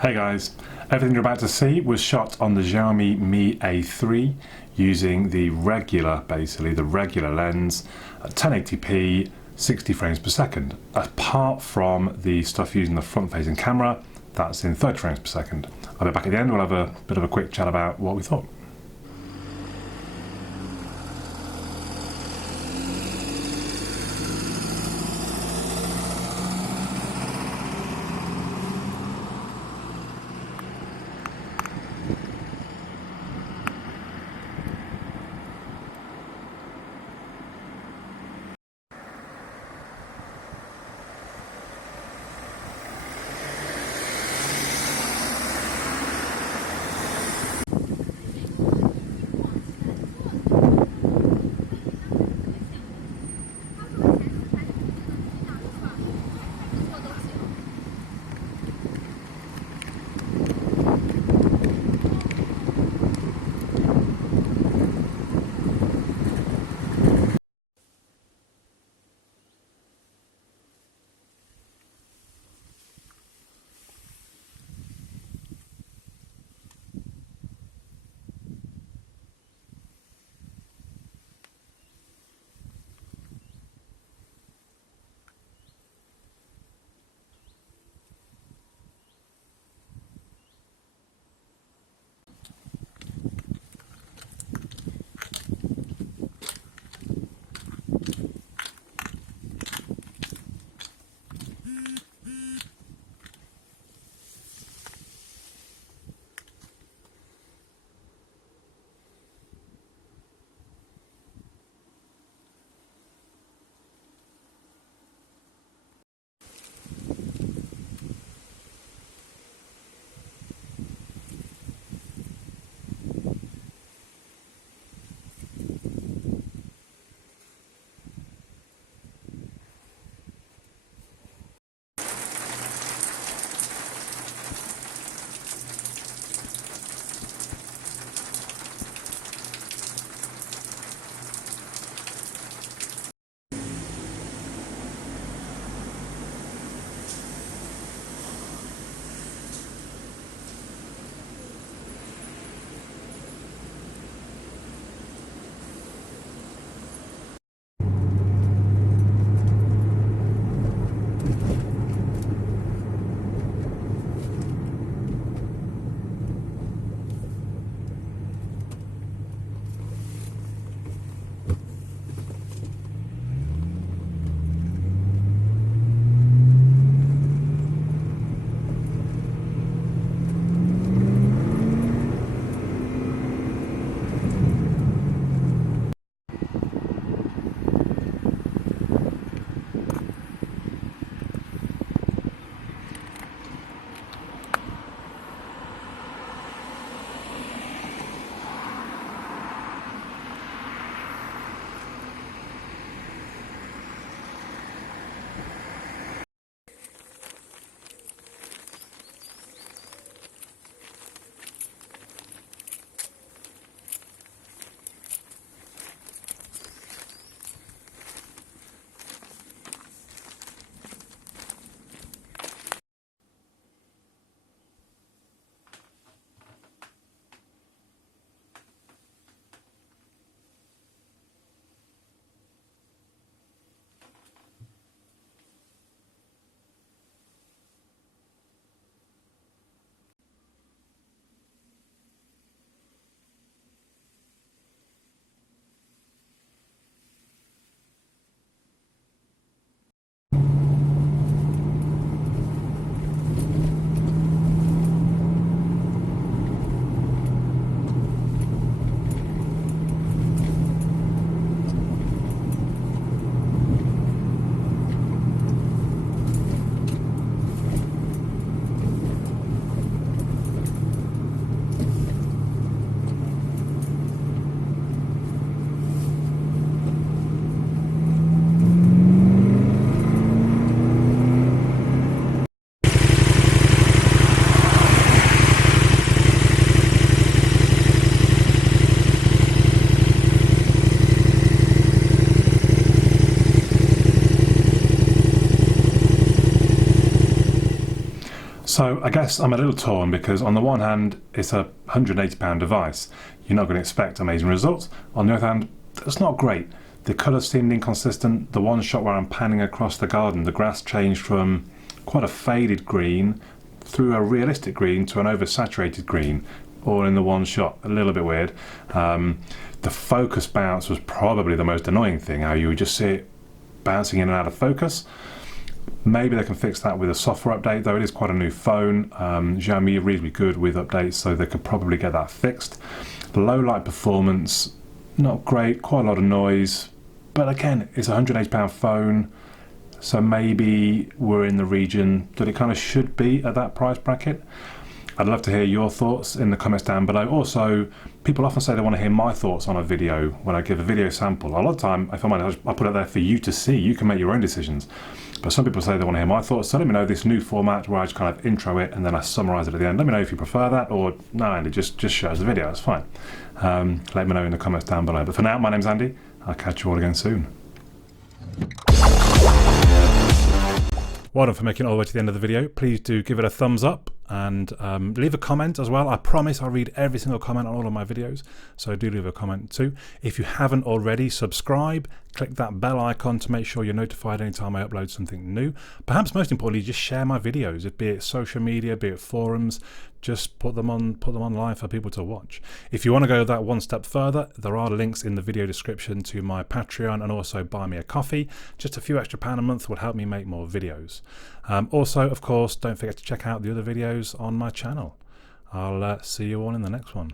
Hey guys, everything you're about to see was shot on the Xiaomi Mi A3 using the regular lens at 1080p 60 frames per second, apart from the stuff using the front facing camera that's in 30 frames per second. I'll be back at the end. We'll have a bit of a quick chat about what we thought. So I guess I'm a little torn because on the one hand, it's a £180 device. You're not going to expect amazing results. On the other hand, it's not great. The colours seemed inconsistent. The one shot where I'm panning across the garden, the grass changed from quite a faded green through a realistic green to an oversaturated green, all in the one shot. A little bit weird. The focus bounce was probably the most annoying thing, how you would just see it bouncing in and out of focus. Maybe they can fix that with a software update, though it is quite a new phone. Xiaomi are reasonably good with updates, so they could probably get that fixed. Low light performance, not great, quite a lot of noise, but again, it's a £180 phone, so maybe we're in the region that it kind of should be at that price bracket. I'd love to hear your thoughts in the comments down below. Also, people often say they want to hear my thoughts on a video when I give a video sample. A lot of time, if I'm honest, I put it there for you to see. You can make your own decisions. But some people say they want to hear my thoughts, so let me know this new format where I just kind of intro it and then I summarise it at the end. Let me know if you prefer that, or no, Andy, just show us the video, that's fine. Let me know in the comments down below. But for now, my name's Andy. I'll catch you all again soon. Well done for making it all the way to the end of the video. Please do give it a thumbs up and leave a comment as well. I promise I'll read every single comment on all of my videos, so do leave a comment too. If you haven't already, subscribe, click that bell icon to make sure you're notified anytime I upload something new. Perhaps most importantly, just share my videos, be it social media, be it forums, just put them on live for people to watch. If you want to go that one step further, there are links in the video description to my Patreon and also buy me a coffee. Just a few extra pound a month would help me make more videos. Also, of course, don't forget to check out the other videos on my channel. I'll see you all in the next one.